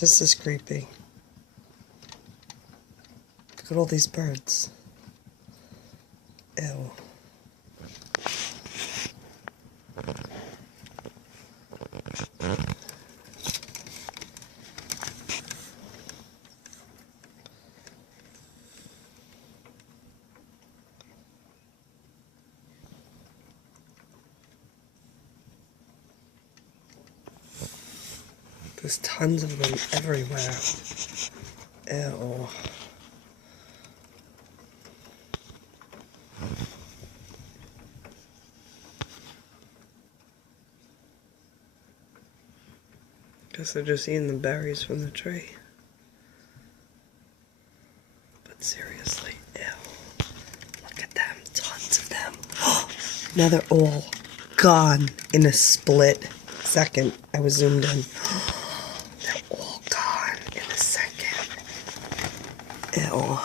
This is creepy. Look at all these birds. Ew. There's tons of them everywhere. Ew. Guess they're just eating the berries from the tree. But seriously, ew. Look at them, tons of them. Now they're all gone in a split second. I was zoomed in. They're all gone in a second. Ew.